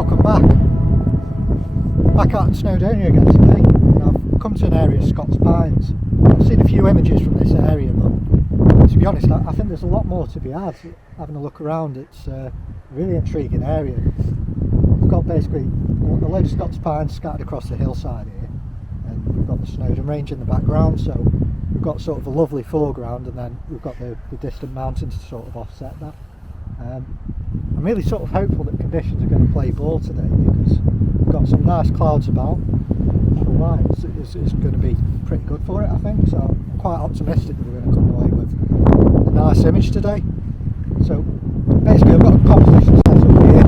Welcome back out in Snowdonia again today. I've come to an area of Scots pines. I've seen a few images from this area, but to be honest I think there's a lot more to be had. Having a look around, it's a really intriguing area. We've got basically a load of Scots pines scattered across the hillside here, and we've got the Snowdon range in the background, so we've got sort of a lovely foreground, and then we've got the distant mountains to sort of offset that. I'm really sort of hopeful that conditions are going to play ball today, because we've got some nice clouds about. Right, it's going to be pretty good for it, I think, so I'm quite optimistic that we're going to come away with a nice image today. So basically I've got a composition set up here.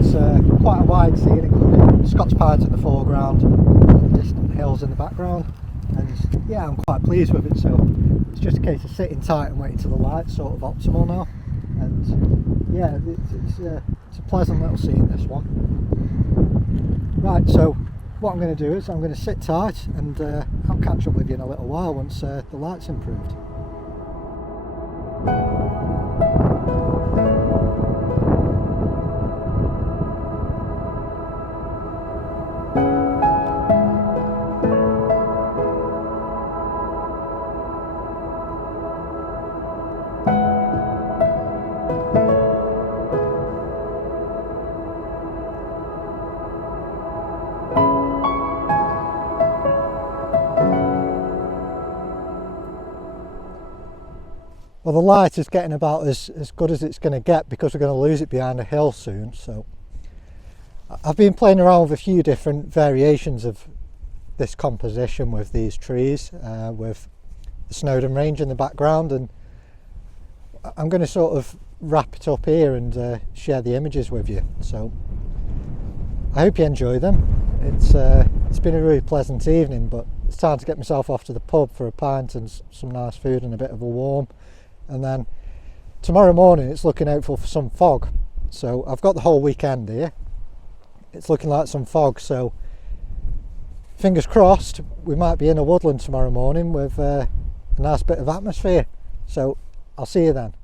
It's quite a wide scene, including Scots pines in the foreground and distant hills in the background, and yeah, I'm quite pleased with it. So it's just a case of sitting tight and waiting till the light's sort of optimal now, and yeah, it's a pleasant little scene, this one. Right, so what I'm going to do is I'm going to sit tight, and I'll catch up with you in a little while once the light's improved. Well, the light is getting about as good as it's going to get, because we're going to lose it behind a hill soon. So I've been playing around with a few different variations of this composition with these trees, with the Snowdon range in the background, and I'm going to sort of wrap it up here and share the images with you. So I hope you enjoy them. It's been a really pleasant evening, but it's time to get myself off to the pub for a pint and some nice food and a bit of a warm. And then tomorrow morning it's looking out for some fog, so I've got the whole weekend here. It's looking like some fog, so fingers crossed we might be in a woodland tomorrow morning with a nice bit of atmosphere. So I'll see you then.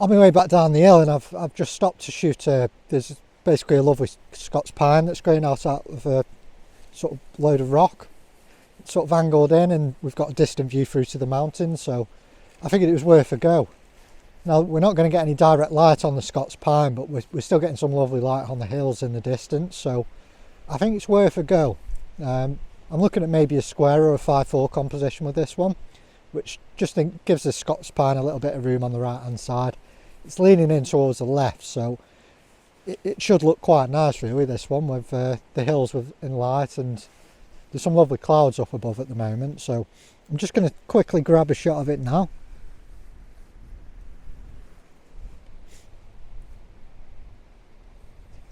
On my way back down the hill, and I've just stopped to shoot. There's basically a lovely Scots pine that's growing out of a sort of load of rock. sort of angled in, and we've got a distant view through to the mountains, so I figured it was worth a go. Now, we're not going to get any direct light on the Scots pine, but we're still getting some lovely light on the hills in the distance, so I think it's worth a go. I'm looking at maybe a square or a 5-4 composition with this one, which just gives the Scots pine a little bit of room on the right hand side. It's leaning in towards the left, so it should look quite nice really, this one, with the hills in light, and there's some lovely clouds up above at the moment, so I'm just going to quickly grab a shot of it now.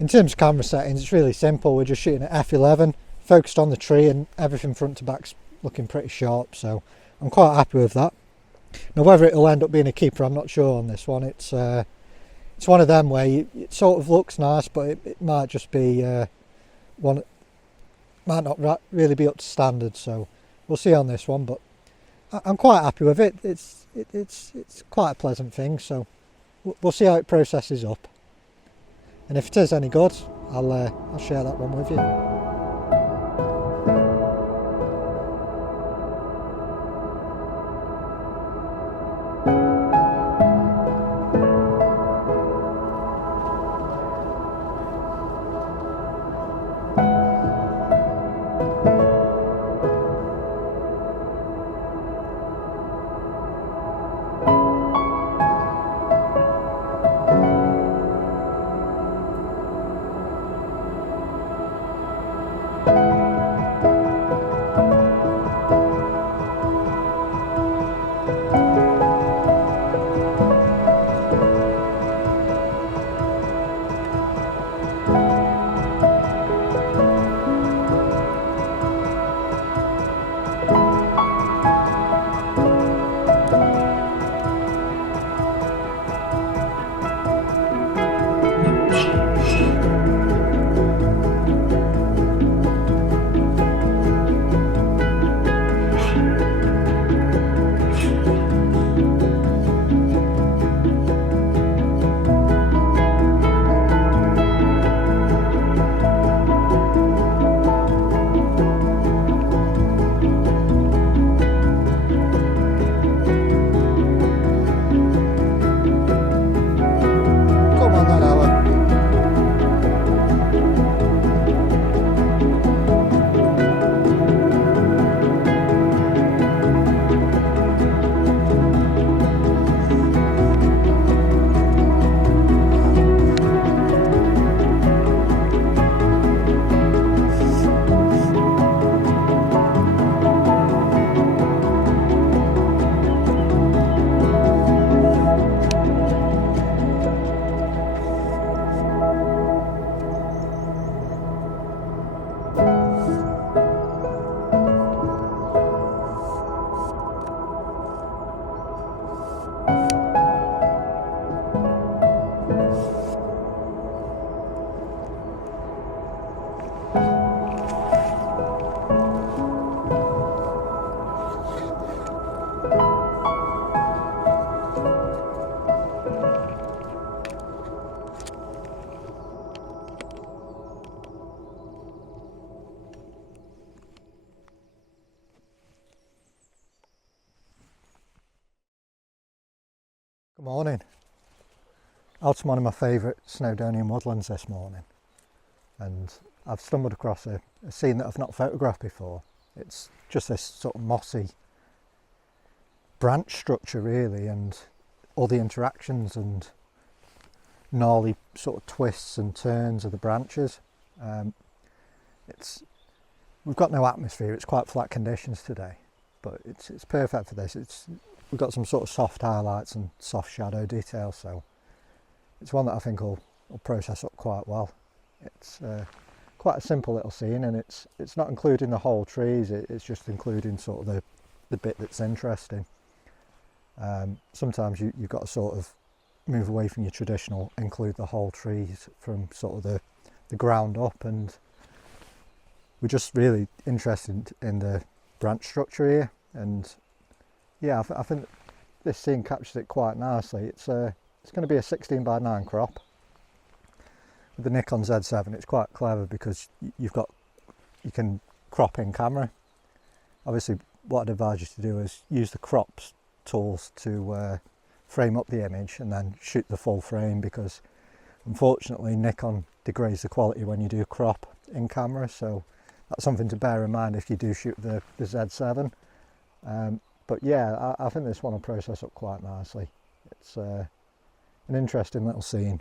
In terms of camera settings, it's really simple. We're just shooting at f11, focused on the tree, and everything front to back's looking pretty sharp, so I'm quite happy with that. Now, whether it'll end up being a keeper, I'm not sure on this one. It's one of them where it sort of looks nice, but it might just be one, might not really be up to standard, so we'll see on this one, but I'm quite happy with it. It's quite a pleasant thing, so we'll see how it processes up. And if it is any good, I'll share that one with you. Good morning. Out to one of my favourite Snowdonian woodlands this morning, and I've stumbled across a scene that I've not photographed before. It's just this sort of mossy branch structure really, and all the interactions and gnarly sort of twists and turns of the branches. We've got no atmosphere, it's quite flat conditions today, but it's perfect for this. We've got some sort of soft highlights and soft shadow detail, so it's one that I think will process up quite well. It's quite a simple little scene, and it's not including the whole trees, it's just including sort of the bit that's interesting. Sometimes you've got to sort of move away from your traditional include the whole trees from sort of the ground up, and we're just really interested in the branch structure here. And yeah, I think this scene captures it quite nicely. It's going to be a 16:9 crop with the Nikon Z7. It's quite clever because you can crop in camera, Obviously what I'd advise you to do is use the crops tools to frame up the image and then shoot the full frame, because unfortunately Nikon degrades the quality when you do crop in camera, so that's something to bear in mind if you do shoot the Z7. But yeah, I think this one will process up quite nicely. It's an interesting little scene.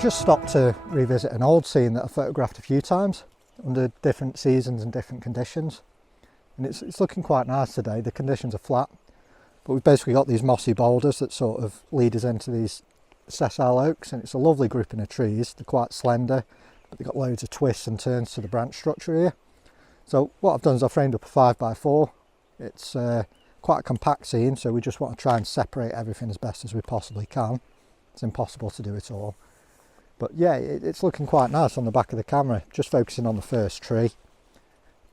Just stopped to revisit an old scene that I photographed a few times under different seasons and different conditions, and it's looking quite nice today. The conditions are flat, but we've basically got these mossy boulders that sort of lead us into these sessile oaks, and it's a lovely grouping of trees. They're quite slender, but they've got loads of twists and turns to the branch structure here. So what I've done is I've framed up a 5x4. It's quite a compact scene, so we just want to try and separate everything as best as we possibly can. It's impossible to do it all. But yeah, it's looking quite nice on the back of the camera, just focusing on the first tree,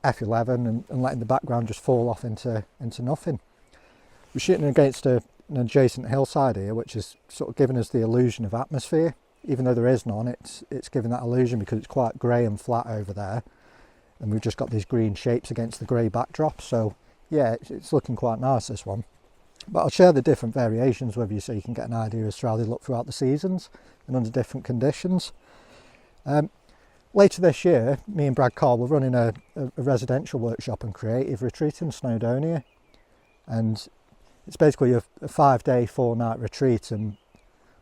f11, and letting the background just fall off into nothing. We're shooting against an adjacent hillside here, which is sort of giving us the illusion of atmosphere. Even though there is none, it's giving that illusion because it's quite grey and flat over there. And we've just got these green shapes against the grey backdrop. So yeah, it's looking quite nice, this one. But I'll share the different variations with you so you can get an idea as to how they look throughout the seasons and under different conditions. Later this year, me and Brad Carr were running a residential workshop and creative retreat in Snowdonia, and it's basically a 5-day 4-night retreat, and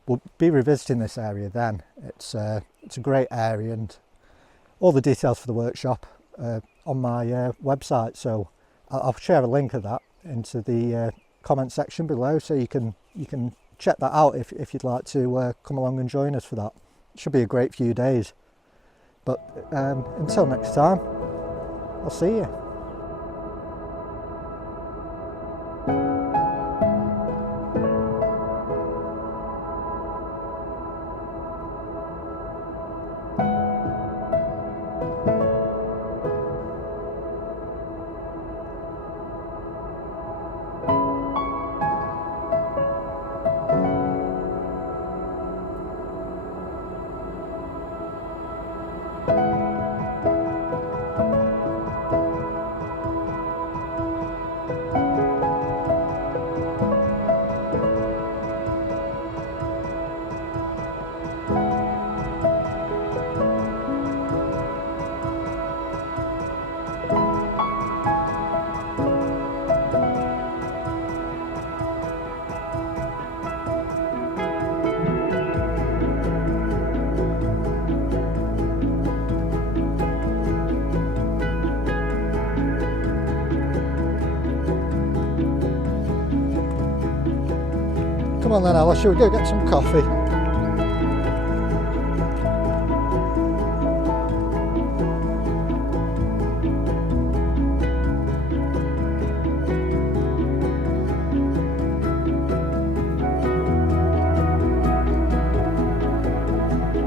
we'll be revisiting this area then. It's a great area, and all the details for the workshop on my website, so I'll share a link of that into the comment section below, so you can check that out if you'd like to come along and join us for that. It should be a great few days. But until next time, I'll see you. Come on then, Alice, shall we go get some coffee?